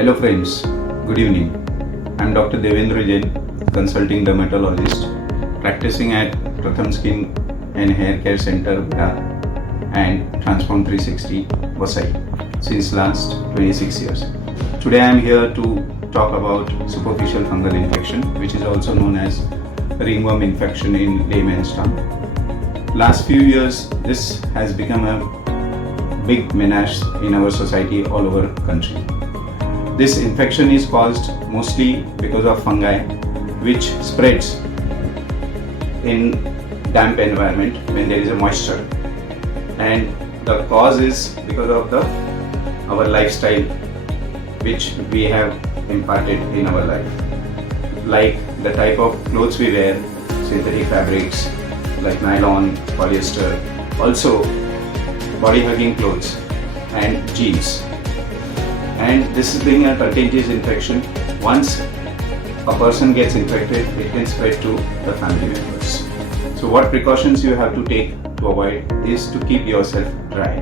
Hello friends, good evening. I am Dr. Devendra Jain, consulting dermatologist, practicing at Pratham Skin and Hair Care Center Virar and Transform 360 Vasai since last 26 years. Today I am here to talk about superficial fungal infection, which is also known as ringworm infection in layman's term. Last few years this has become a big menace in our society all over country. This infection is caused mostly because of fungi which spreads in damp environment when there is a moisture, and the cause is because of our lifestyle which we have imparted in our life, like the type of clothes we wear, synthetic fabrics like nylon, polyester, also body hugging clothes and jeans. And this is being a contagious infection. Once a person gets infected, it can spread to the family members. So what precautions you have to take to avoid is to keep yourself dry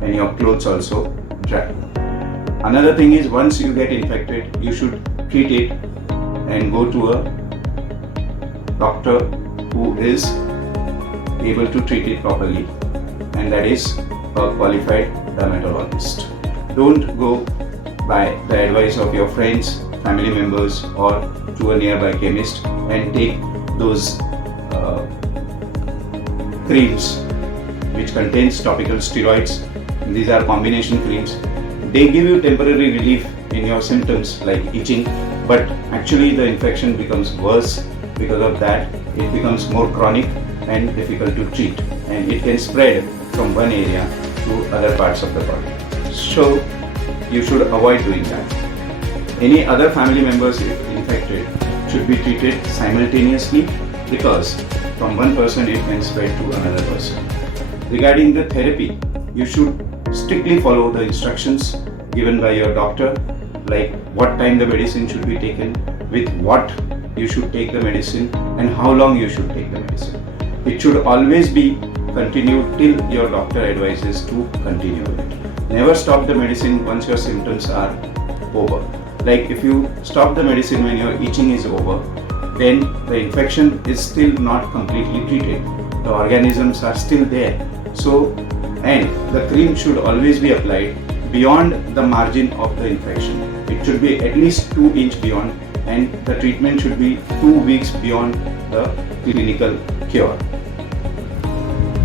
and your clothes also dry. Another thing is, once you get infected, you should treat it and go to a doctor who is able to treat it properly, and that is a qualified dermatologist. Don't go by the advice of your friends, family members, or to a nearby chemist and take those creams which contains topical steroids. These are combination creams. They give you temporary relief in your symptoms like itching, but actually the infection becomes worse. Because of that, it becomes more chronic and difficult to treat, and it can spread from one area to other parts of the body. So you should avoid doing that. Any other family members if infected should be treated simultaneously, because from one person it can spread to another person. Regarding the therapy, you should strictly follow the instructions given by your doctor, like what time the medicine should be taken, with what you should take the medicine, and how long you should take the medicine. It should always be continued till your doctor advises to continue it. Never stop the medicine once your symptoms are over. Like if you stop the medicine when your itching is over, then the infection is still not completely treated. The organisms are still there. So, and the cream should always be applied beyond the margin of the infection. It should be at least 2 inches beyond, and the treatment should be 2 weeks beyond the clinical cure.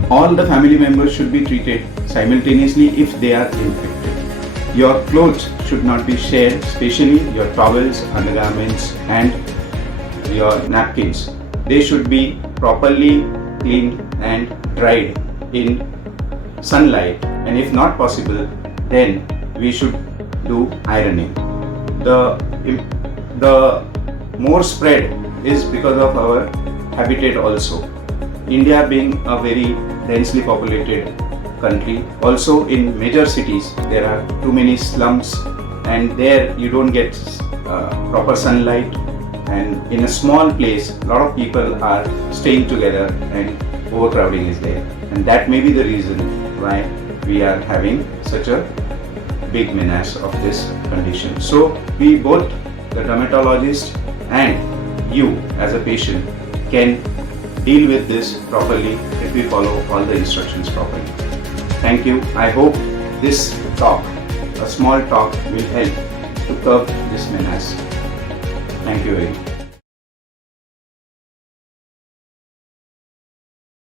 All the family members should be treated simultaneously if they are infected. Your clothes should not be shared, especially your towels, undergarments and your napkins. They should be properly cleaned and dried in sunlight, and if not possible, then we should do ironing. The more spread is because of our habitat also. India being a very densely populated country, also in major cities there are too many slums, and there you don't get proper sunlight, and in a small place a lot of people are staying together and overcrowding is there, and that may be the reason why we are having such a big menace of this condition. So we both, the dermatologist and you as a patient, can deal with this properly if we follow all the instructions properly. Thank you. I hope this talk, a small talk, will help to curb this menace. Thank you very much.